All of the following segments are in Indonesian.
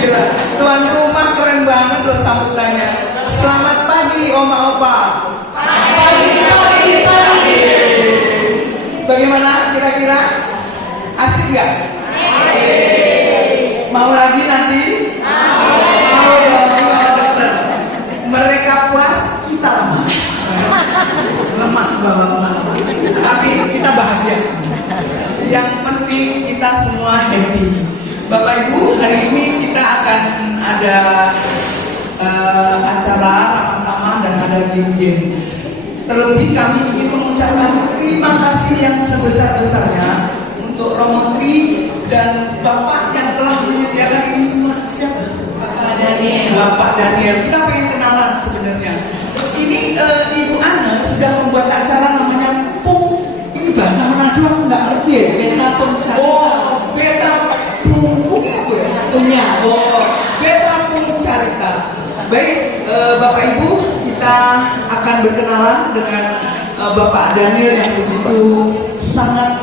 Gila, tuan rumah keren banget loh sambutannya. Selamat pagi Oma Opa. Pagi. Bagaimana kira-kira? Asik nggak? Mau lagi nanti? Mau dong. Mereka puas, kita lemas. Lemas bapak. Tapi kita bahagia. Yang penting kita semua happy. Bapak Ibu, hari ini kita akan ada acara rapat dan ada game-game. Terlebih kami ingin mengucapkan terima kasih yang sebesar-besarnya untuk Romo Tri dan Bapak yang telah menyediakan ini semua. Siapa? Bapak Daniel. Bapak Daniel. Kita pengen kenalan sebenarnya. Ini Ibu Ana sudah membuat acara namanya Pung. Ini bahasa Manado aku nggak ngerti ya. Beta Pung Carita. Oh, Beta Pung apa ya? Punya. Oh, Beta Pung Carita. Baik, Bapak Ibu, kita akan berkenalan dengan Bapak Daniel yang begitu sangat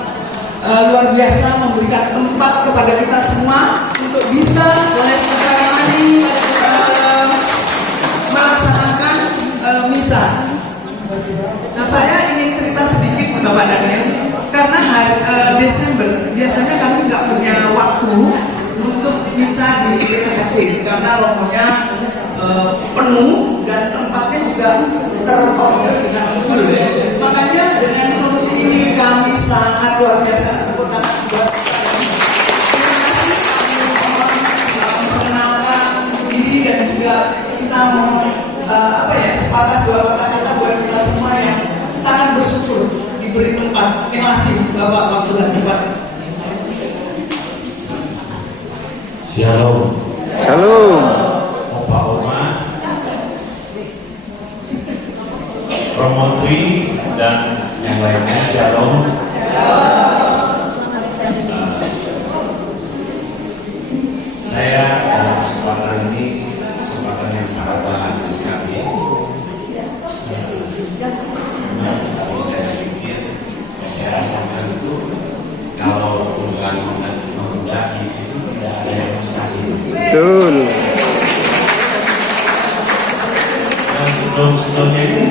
luar biasa memberikan tempat kepada kita semua untuk bisa menjalani melaksanakan misa. Nah, saya ingin cerita sedikit Bapak Daniel, karena Desember biasanya kami nggak punya waktu untuk misa di GKC karena romonya penuh dan tempatnya juga terorder dengan full. Makanya dengan solusi ini kami sangat luar biasa buat memperkenalkan diri dan juga kita mau sepatah dua patah kata buat kita semua yang sangat bersyukur diberi tempat. Terima kasih Bapak waktu dan tempat. Shalom. Shalom. Opa Oma, Romo Tri dan yang lainnya. Shalom. Saya dalam kesempatan ini kesempatan yang sangat bahagia sekali. Kalau saya pikir, saya rasakan itu kalau bukan mengundang itu tidak ada yang mustahil. Betul. Dan sebelum-sebelumnya ini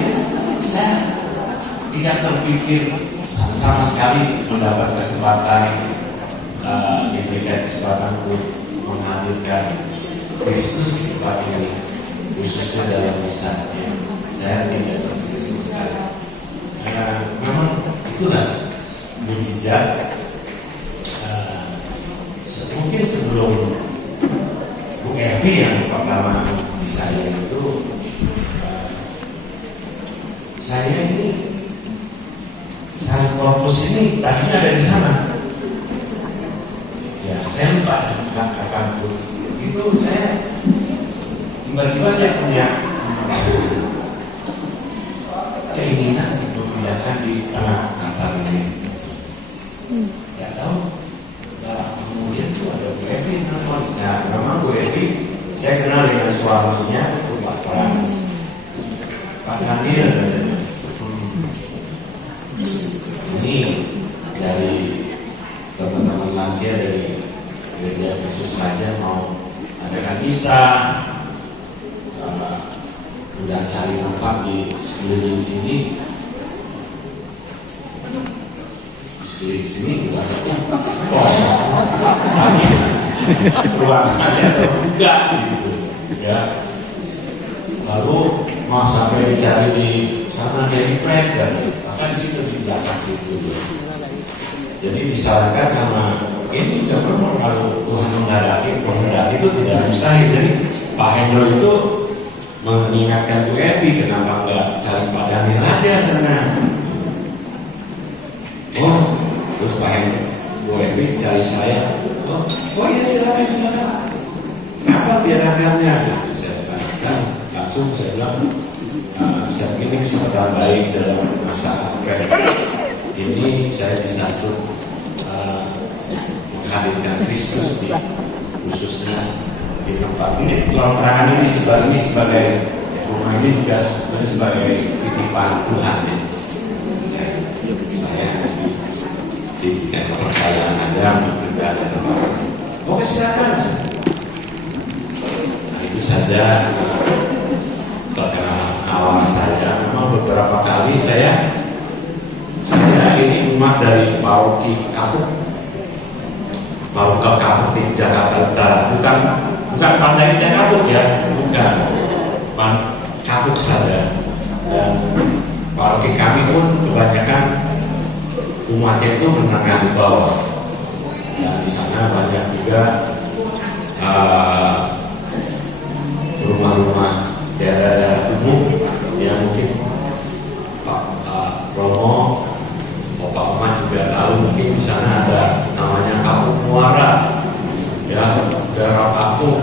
saya tidak terpikir sama sekali mendapat kesempatan diberikan kesempatan untuk menghadirkan Kristus di tempat ini, khususnya dalam misa. Saya tidak terpikir sama sekali. Memang itulah mujizat. Mungkin sebelum Bu Evi yang pertama di saya itu, saya ini Saling Korpus ini tadinya ada di sana. Ya, saya lupa kapan itu saya tiba-tiba saya punya keinginan untuk memindahkan di tengah Natal ini. Ya tahu. Kemudian tuh ada Bu Evi telepon. Nah, memang Bu Evi saya kenal dengan suaminya itu Pak Frans, Pak Daniel. Ini dari teman-teman lansia dari gereja Kristus saja mau adakan misa, udah cari tempat di sekeliling sini. Di sini juga kosong, tapi ruangannya terbuka gitu, ya. Lalu mau sampai dicari di sana dari dan bahkan di situ di belakang situ. Jadi disarankan sama ini juga perlu kalau Tuhan menghendaki itu tidak mustahil. Jadi Pak Hendro itu mengingatkan Bu Evi, kenapa nggak cari Pak Daniel aja sana. Oh, terus Pak Hendro, Bu Evi cari saya. Oh iya silakan. Kenapa biarakannya? Saya katakan langsung saya bilang, saya pikir kesempatan baik dalam masa Advent ini saya bisa untuk menghadirkan Kristus di khususnya di tempat ini. Terang-terangan ini sebagai rumah ini juga sebagai titipan Tuhan ya. Saya diberikan kepercayaan aja bekerja di tempat. Oke silakan. saja perkenalan awal saya. Memang beberapa kali saya ini umat dari paroki Kapuk di Jakarta Utara, bukan Pandai Kapuk ya, bukan Kapuk saja. Dan paroki kami pun kebanyakan umatnya itu menengah di bawah. Dan di sana banyak juga rumah-rumah daerah-daerah umum yang mungkin Pak Romo, Pak Oman juga tahu, mungkin di sana ada namanya Kampung Muara, ya, daerah Kampung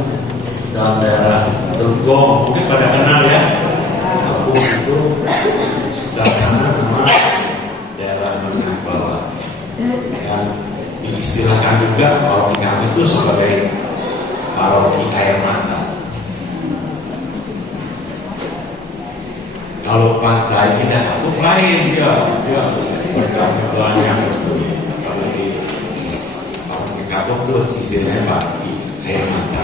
dan daerah Telugong, mungkin pada kenal ya. Kampung itu sebelah sana memang daerah menengah bawah, dan diistilahkan juga paroki kami itu sebagai paroki air mata. Kalau Pantai Indah Kapuk lain dia berkami banyak betul. Kalau di paroki Kapuk itu istilahnya paroki air mata.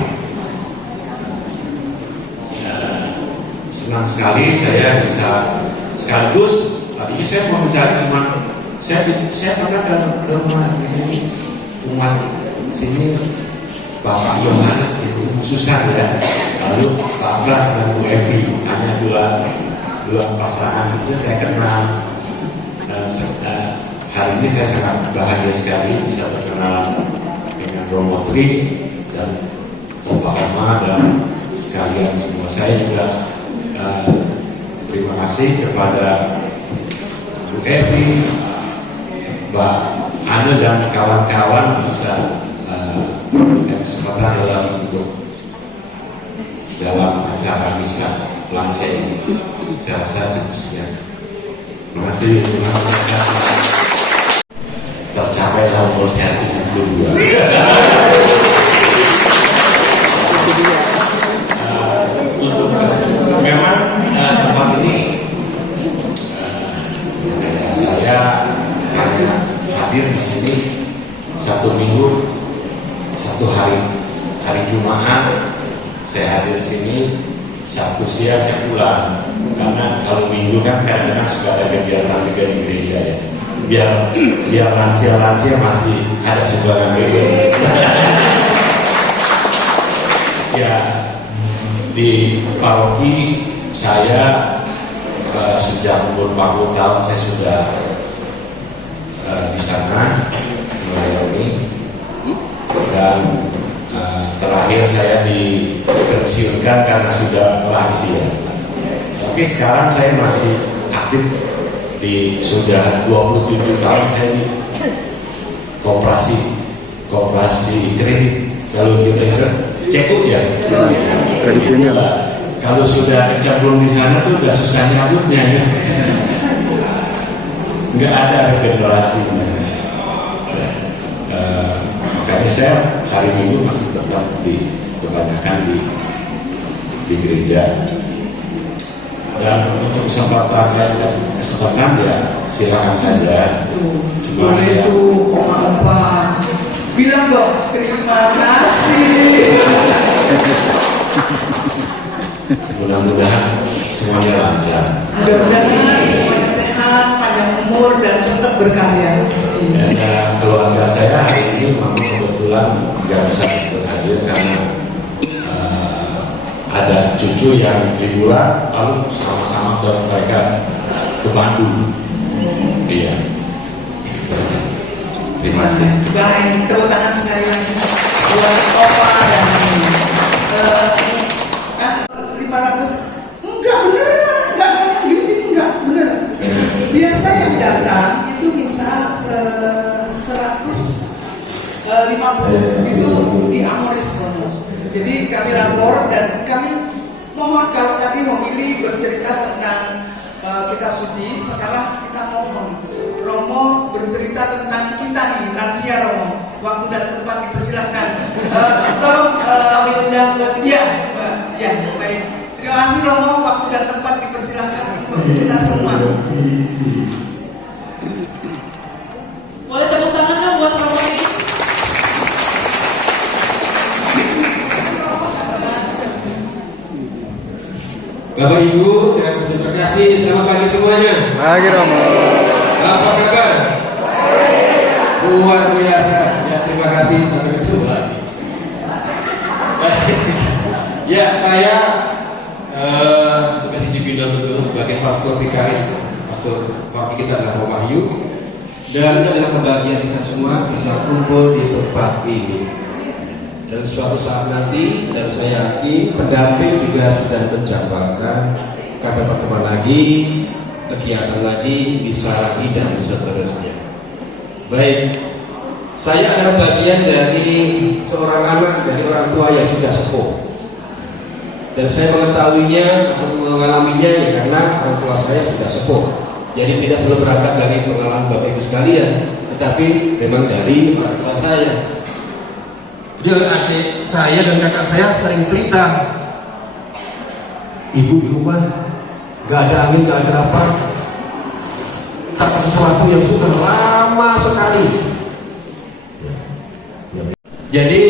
Senang sekali saya bisa sekaligus. Tadinya saya mau mencari cuma saya pernah ke rumah di sini, umat di sini Bapak Yohanes itu khususan ya, lalu Pak Blas dan Bu Evi, hanya dua pasangan itu saya kenal. Dan hari ini saya sangat bahagia sekali bisa berkenalan dengan Romo Tri dan Bapak Oma dan sekalian semua. Saya juga terima kasih kepada Bu Evi, Mbak Ane dan kawan-kawan bisa memberikan kesempatan dalam acara misa lansia ini. Saya rasa cukup sekian. Terima kasih. Tercapai nomor sertifikat kedua. Untuk memang tempat ini saya hanya hadir di sini satu minggu, satu hari Jumat saya hadir di sini, Sabtu siang saya pulang. Karena kalau minggu kan kadang-kadang suka ada kegiatan juga di gereja ya. Biar lansia masih ada sumbangan gereja. Ya, di paroki saya sejak umur 40 tahun saya sudah di sana melayani, dan terakhir saya dipensiunkan karena sudah lansia. Tapi sekarang saya masih aktif sudah 27 tahun saya di koperasi kredit. Kalau kita cekuk ya, kalau sudah kecemplung di sana tuh udah susah nyabutnya ya. Nggak ada regenerasi. Makanya saya hari Minggu masih tetap kebanyakan di gereja. Dan untuk kesempatan ya silakan saja. Cuma itu Oma bilang dong terima kasih. Mudah-mudahan semuanya lancar. Mudah-mudahan semuanya sehat, panjang umur dan tetap berkarya. Dan keluarga saya hari ini memang kebetulan nggak bisa berhadir karena ada cucu yang liburan, lalu sama-sama mereka ke Bandung. Iya. Terima kasih. Baik, tepuk tangan sekali lagi buat Opa dan 500. Enggak beneran, enggak banyak gini, enggak bener. Biasa yang datang itu misal 150 itu di Amoris Romo. Jadi kami lapor dan kami mohon kalau tadi memilih bercerita tentang kitab suci, sekarang kita mohon Romo bercerita tentang kita nih, lansia Romo. Waktu dan tempat dipersilahkan. Tolong kami undang berbicara. Ya, baik. Terima kasih Romo, waktu dan tempat dipersilahkan untuk kita semua. Boleh tepuk tangan dong buat Romo ini. Bapak Ibu yang sudah terkasih, selamat pagi semuanya. Pagi Romo. Apa kabar? Luar biasa. Ya, terima kasih, sampai ketemu lagi. Ya, saya Tugas Jibina sebagai pastor PKS, pastor wakil kita adalah Romo Wahyu, dan ini adalah kebahagiaan kita semua bisa kumpul di tempat ini. Dan suatu saat nanti, dan saya yakin pendamping juga sudah mencabarkan kata pertemuan lagi, kegiatan lagi, bisa lagi dan seterusnya. Baik, saya adalah bagian dari seorang anak dari orang tua yang sudah sepuh. Dan saya mengetahuinya, mengalaminya ya karena orang tua saya sudah sepuh. Jadi tidak selalu berangkat dari pengalaman Bapak Ibu sekalian, tetapi memang dari orang tua saya. Jadi adik saya dan kakak saya sering cerita, ibu di rumah gak ada angin, gak ada apa, tak sesuatu yang sudah lama sekali. Jadi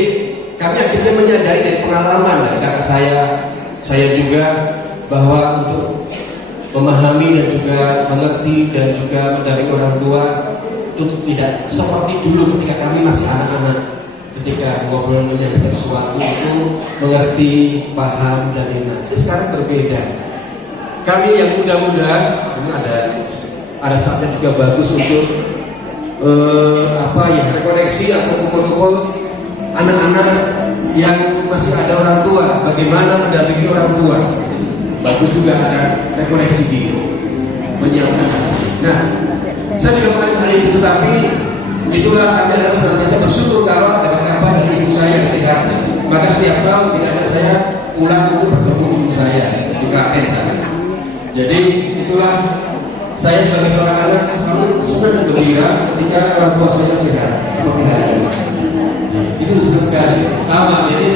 kami akhirnya menyadari dari pengalaman dari kakak saya juga, bahwa untuk memahami dan juga mengerti dan juga mendampingi orang tua itu tidak seperti dulu ketika kami masih anak-anak. Ketika ngobrol menyampaikan sesuatu itu mengerti, paham dan enak. Ini sekarang berbeda. Kami yang muda-muda, ini ada saatnya juga bagus untuk rekoneksi atau kumpul-kumpul anak-anak yang masih ada orang tua. Bagaimana mendampingi orang tua? Bagus juga ada rekoneksi di menyiapkan. Nah, saya juga mengalami hal itu, tapi itulah kami adalah senantiasa bersyukur kalau dapat kabar dari ibu saya yang sehat. Maka setiap tahun tidak ada saya pulang untuk bertemu ibu saya di KTN sana. Jadi itulah saya sebagai seorang anak selalu sudah gembira ketika orang tua saya sehat seperti hari ini. Itu senang sekali. Sama, jadi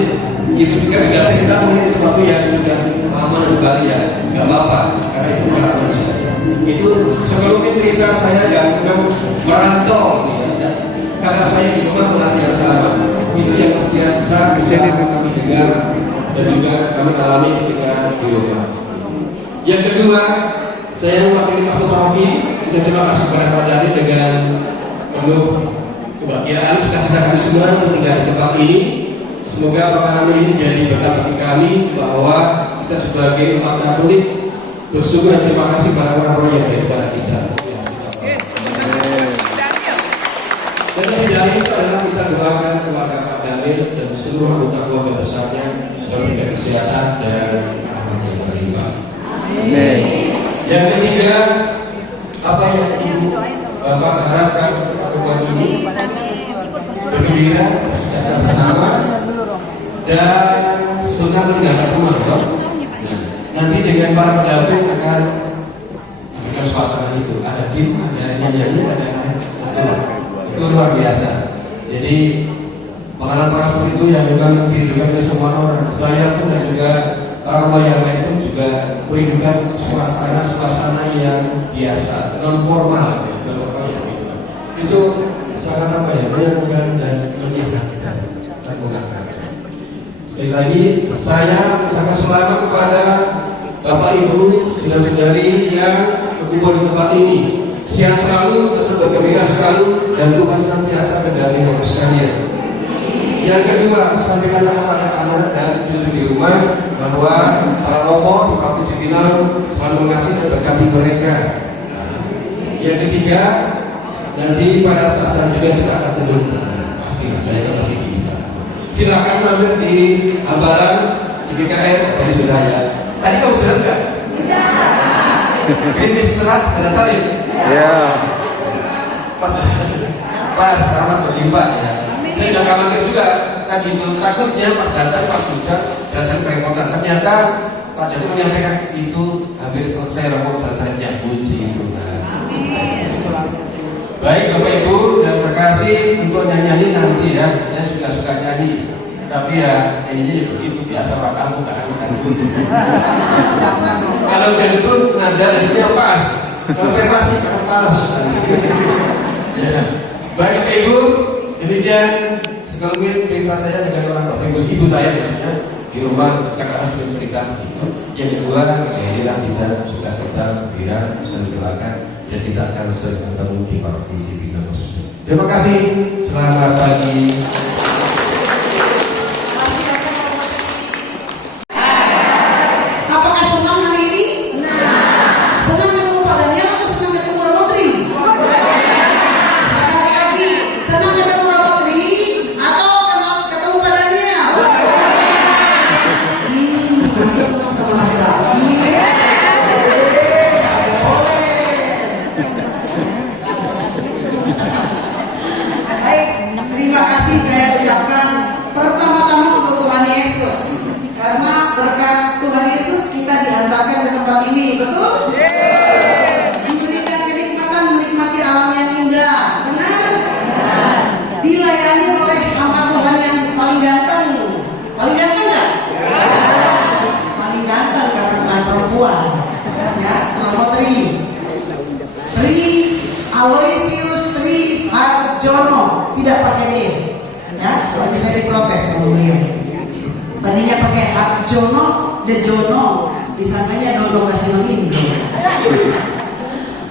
ibu sekarang tidak cerita mengenai sesuatu yang sudah lama dan bahagia, nggak apa-apa karena itu bukan manusia. Itu sebelumnya cerita saya dan merantau. Kakak saya di rumah melatih yang sama. Itu yang sekian besar bisa kami dengar dan juga kami alami ketika di rumah. Yang kedua, saya mewakili Pastor Romi. Terima kasih kepada Pak Dhani dengan penuh kebahagiaan sudah kami semua tinggal di tempat ini. Semoga pengalaman ini jadi berkat bagi kami bahwa kita sebagai umat Katolik bersyukur dan terima kasih pada orang-orang yang ada kepada kita. Dan lebih dari itu adalah kita doakan kepada Pak Daniel dan seluruh anggota keluarga besarnya selalu diberi kesehatan dan rahmat yang berlimpah. Amin. Yang ketiga, apa yang Ibu Bapak harapkan kepada ini bergembira, sejahtera bersama dan sunnah meninggalkan rumah. Nanti dengan para pendamping akan memberikan suasana itu. Ada tim, ada nyanyi, ada itu luar biasa. Jadi pengalaman seperti itu yang memang dirindukan oleh semua orang. Saya pun dan juga orang yang lain pun juga merindukan suasana yang biasa, non formal, itu sangat menyenangkan dan menyenangkan. Sekali lagi saya sangat selamat kepada Bapak Ibu, saudara-saudari yang berkumpul di tempat ini. Siang selalu, bergembira selalu, dan Tuhan senantiasa mendampingi Bapak sekalian. Yang kedua, sampaikan kepada anak-anak dan cucu di rumah bahwa para romo di Provinsi Cipinang selalu mengasihi dan berkati mereka. Yang ketiga, nanti pada saat juga kita akan duduk. Pasti saya kasih kita. Silakan masuk di Hambalang di BKR dari Surabaya. Tadi kamu sudah enggak? Ini setelah Jalan Salim. Ya. Pas rahmat berlimpah ya. Saya sudah khawatir juga tadi takutnya pas datang pas hujan Jalan kerepotan. Ternyata Pak Jati menyampaikan itu hampir selesai romo Jalan Salimnya. Puji Tuhan. Baik Bapak Ibu dan terima kasih untuk nyanyi nanti ya. Saya juga suka nyanyi. Tapi ya ini begitu biasa Pak kamu kadang-kadang. Kalau udah itu nada dan itu pas. Konfirmasi pas. Ya. Baik Ibu, demikian sekelumit cerita saya dengan orang Bapak Ibu saya maksudnya. di rumah kakak harus cerita. Yang kedua, inilah kita suka-suka, gembira, bisa mendoakan, dan kita akan sering bertemu di Parti Cibinong. Terima kasih, selamat pagi. Apakah senang hari ini? Senang ketemu Pak Daniel atau senang ketemu Robotri? Sekali lagi, senang ketemu Robotri atau ketemu Pak Daniel? Masa senang sama laki-laki? Baik, terima kasih saya ucapkan pertama-tama untuk Tuhan Yesus. Karena berkat Tuhan Yesus kita diantarkan ke tempat ini, betul? Diberikan kenikmatan menikmati alam yang indah, benar? Dilayani oleh hamba Tuhan yang paling ganteng. Paling ganteng nggak? Paling ganteng karena bukan perempuan. Ya, Romo Tri Aloysius Tri Harjono, tidak pakai D. Ya, soalnya saya diprotes sama beliau. Tadinya pakai Harjono, Dejono, disangkanya Dono Kasino Indo.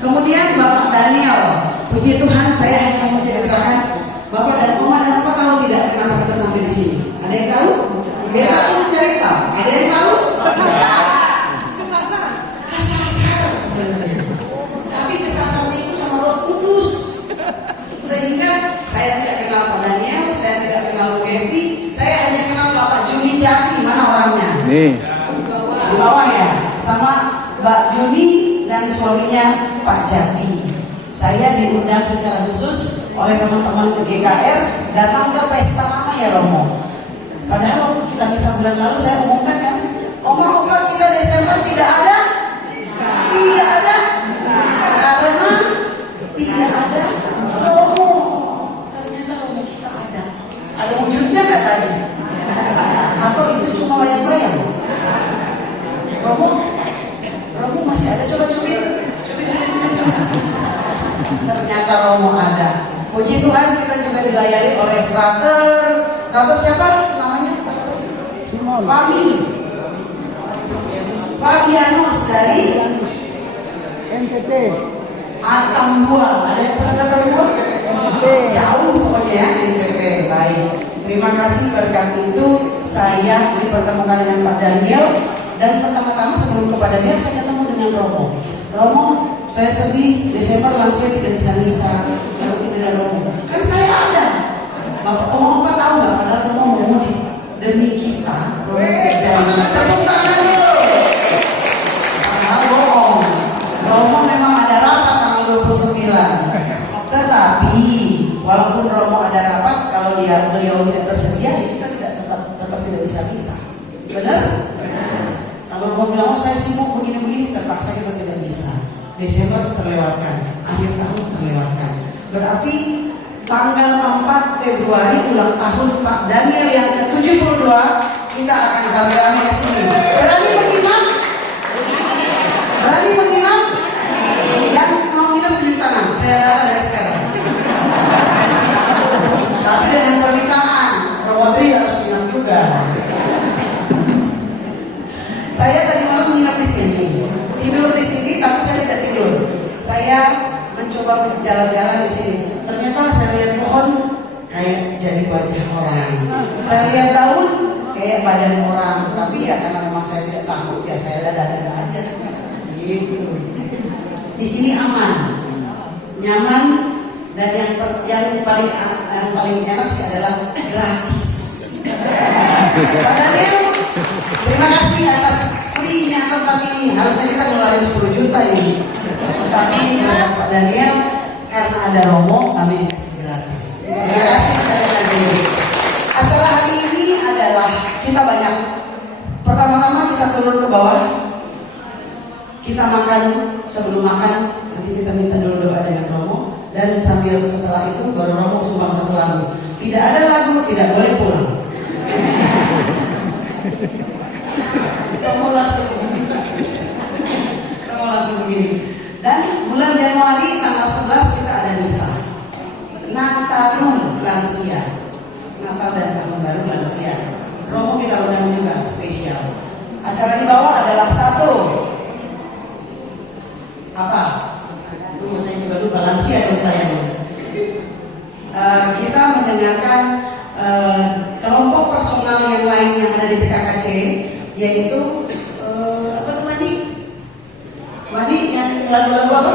Kemudian Bapak Daniel, puji Tuhan saya hanya mau menceritakan Bapak dan Oma dan Bapak tahu tidak kenapa kita sampai di sini? Ada yang tahu? Beta pun cerita. Ada yang tahu? Kesasar sebenarnya. Tapi kesasarnya itu sama Roh Kudus. Sehingga saya tidak kenal Pak Daniel, saya tidak kenal Bu Evi, saya hanya kenal Bapak Juni Jati. Mana orangnya? Di bawah ya, sama Mbak Juni dan suaminya Pak Jati. Saya diundang secara khusus oleh teman-teman GKR datang ke pesta lama ya Romo. Padahal waktu kita bisa bulan lalu saya umumkan kan, Oma kita Desember tidak ada, tidak ada, karena tidak ada Romo. Ternyata Romo kita ada. Ada wujudnya nggak tadi? Atau itu cuma bayang-bayang? Romo masih ada, coba cubit. Ternyata Romo ada. Puji Tuhan kita juga dilayani oleh Frater siapa namanya? Fabianus dari NTT. Atambua. Ada yang pernah ke Atambua? Jauh pokoknya ya, NTT. Baik. Terima kasih berkat itu saya dipertemukan dengan Pak Daniel. Dan pertama-tama sebelum ke Pak Daniel saya ketemu dengan Romo, saya sedih, Desember lansia tidak bisa misa kalau tidak ada Romo. Kan saya ada. Bapak Oma tahu nggak? Padahal Romo mau mudik demi kita. Tepuk tangan dulu. Padahal bohong. Romo memang ada rapat tanggal 29. Tetapi walaupun Romo ada rapat, kalau beliau tidak bersedia, kita tetap tidak bisa misa. Benar? Kalau Romo bilang, saya sibuk begini-begini, terpaksa kita tidak bisa. Desember terlewatkan, akhir tahun terlewatkan. Berarti tanggal 4 Februari ulang tahun Pak Daniel yang ke-72, kita akan rame-rame ke sini. Berani menginap? Berani menginap? Yang mau nginap tunjuk tangan, saya data dari sekarang. Tapi dengan permintaan, Romotri harus nginap juga. Saya tadi malam menginap di sini, tidur di sini, tapi saya tidak tidur. Saya mencoba berjalan-jalan di sini. Ternyata saya lihat pohon kayak jadi wajah orang. Saya lihat daun kayak badan orang. Tapi ya karena memang saya tidak takut, ya saya dada-dada aja. Gitu. Di sini aman, nyaman, dan yang paling enak sih adalah gratis. Pak Daniel, terima kasih atas free-nya tempat ini. Harusnya kita ngeluarin 10 juta ini. Tapi dengan Pak Daniel, karena ada Romo, kami dikasih gratis. Terima kasih sekali lagi. Acara hari ini adalah kita banyak. Pertama-tama kita turun ke bawah, kita makan. Sebelum makan, nanti kita minta dulu doa dengan Romo. Dan sambil setelah itu baru Romo sumbang satu lagu. Tidak ada lagu, tidak boleh pulang. Romo langsung begini. Dan bulan Januari tanggal 11 kita ada misa Nataru lansia, Natal dan Tahun Baru lansia. Romo kita undang juga. Acara di bawah adalah satu. Apa? Tunggu, saya juga lupa, lansia dong saya dong. Kita mendengarkan kelompok personal yang lain yang ada di PKKC, yaitu apa tuh Mani yang lagu-lagu apa?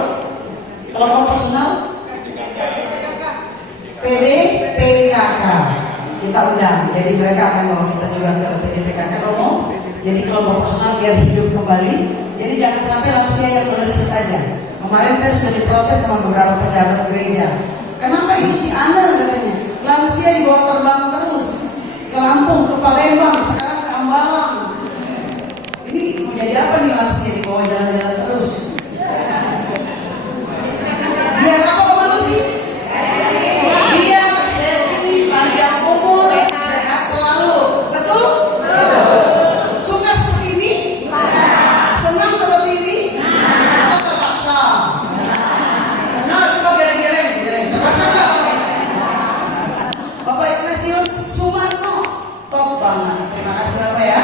Kelompok personal PDPKK kita undang, jadi mereka akan bawa kita juga ke PDPKK Romo. Jadi kelompok personal biar hidup kembali. Jadi jangan sampai lansia yang berlesit aja. Kemarin saya sudah diprotes sama beberapa pejabat gereja. Kenapa itu si Anda katanya? Lansia dibawa terbang terus ke Lampung, ke Palembang, sekarang ke Ambalang. Ini mau jadi apa nih lansia dibawa jalan-jalan terus? Biar apa manusia? Biar happy, panjang umur, sehat selalu. Betul? Suka seperti ini? Senang seperti ini? Atau terpaksa? Benar, coba geleng-geleng. Terpaksa nggak? Bapak Ignatius Sumarno, top banget. Terima kasih Bapak ya.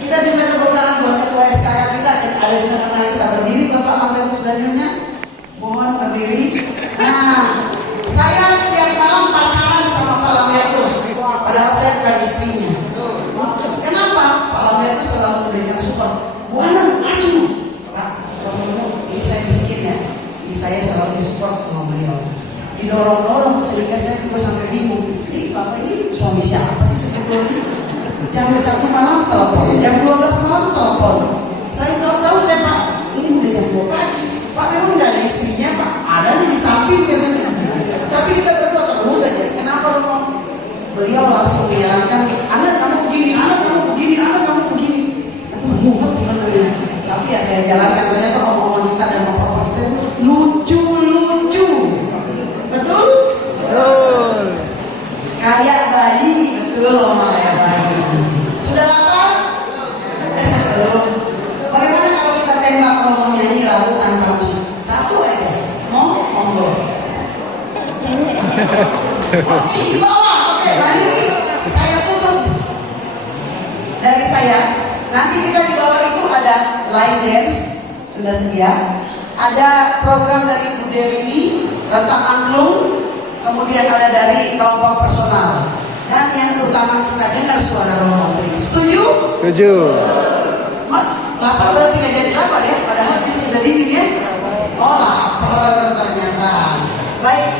Kita juga tepuk tangan buat ketua SKK kita, ada di tengah-tengah kita. Berdiri Bapak Lambertus dan Nyonya. Mohon berdiri. Nah, saya tiap malam pacaran sama Pak Lambertus, padahal saya bukan istrinya. Kenapa? Pak Lambertus selalu memberikan support. Bu Ana, maju. Pak, ini saya miskin ya. Ini saya selalu disupport sama beliau. Didorong-dorong sehingga saya juga sampai bingung. Ini Bapak ini suami siapa sih sebetulnya? Jam 1 malam telepon, jam 12 malam telepon. Saya tahu saya Pak, ini udah jam 2 pagi. Pak memang nggak ada istrinya Pak, ada di samping katanya. Tapi kita berdua terus saja. Kenapa dong? Beliau langsung menyarankan, anak kamu begini, anak kamu begini, anak kamu begini. Aduh, mumet sebenarnya. Tapi ya saya jalankan, ternyata omongan kita dan bapak-bapak kita lucu-lucu. Betul? Betul. Kayak bayi, betul orang kayak bayi. Sudah lapar? Belum. Bagaimana kalau kita tembak kalau mau nyanyi lagu tanpa musik? Satu aja. Monggo. Oke, di bawah. Oke, nah ini saya tutup dari saya. Nanti kita di bawah itu ada line dance, sudah sedia. Ada program dari Bu Dewi tentang angklung. Kemudian ada dari kelompok personal. Dan yang utama kita dengar suara Romo. Setuju? Setuju. Lapar berarti nggak jadi lapar ya, padahal ini sudah dingin ya. Oh lapar ternyata. Baik,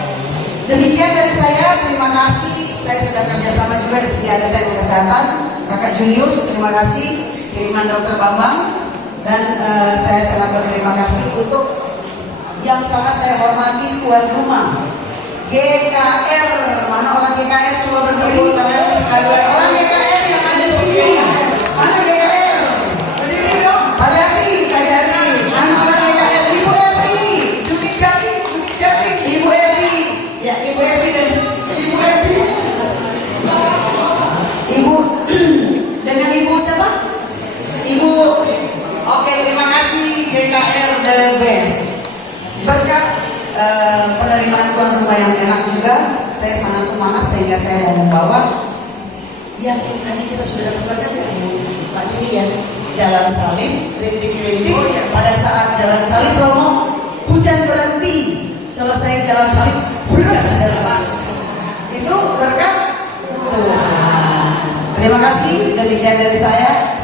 demikian dari saya. Terima kasih. Saya sudah kerjasama juga di sini ada teknik kesehatan, Kakak Julius. Terima kasih. Kiriman Dokter Bambang. Dan saya sangat berterima kasih untuk yang sangat saya hormati tuan rumah GKR. Mana orang GKR? Coba berdiri. Orang GKR yang ada di sini. Mana GKR? Pak Jati, Kak Jati, mana orang GKR? Ibu Evi, Juni Jati, Ibu Evi, ya Ibu Evi dan Ibu Evi, Ibu dengan Ibu siapa? Ibu, oke terima kasih GKR the best. Berkat penerimaan tuan rumah yang enak juga, saya sangat semangat sehingga saya mau membawa yang tadi kita sudah dapatkan ya Pak ini ya. Jalan Salib, rintik-rintik. Pada saat Jalan Salib Romo, hujan berhenti. Selesai Jalan Salib, hujan deras. Itu berkat Tuhan. Terima kasih. Demikian dari saya.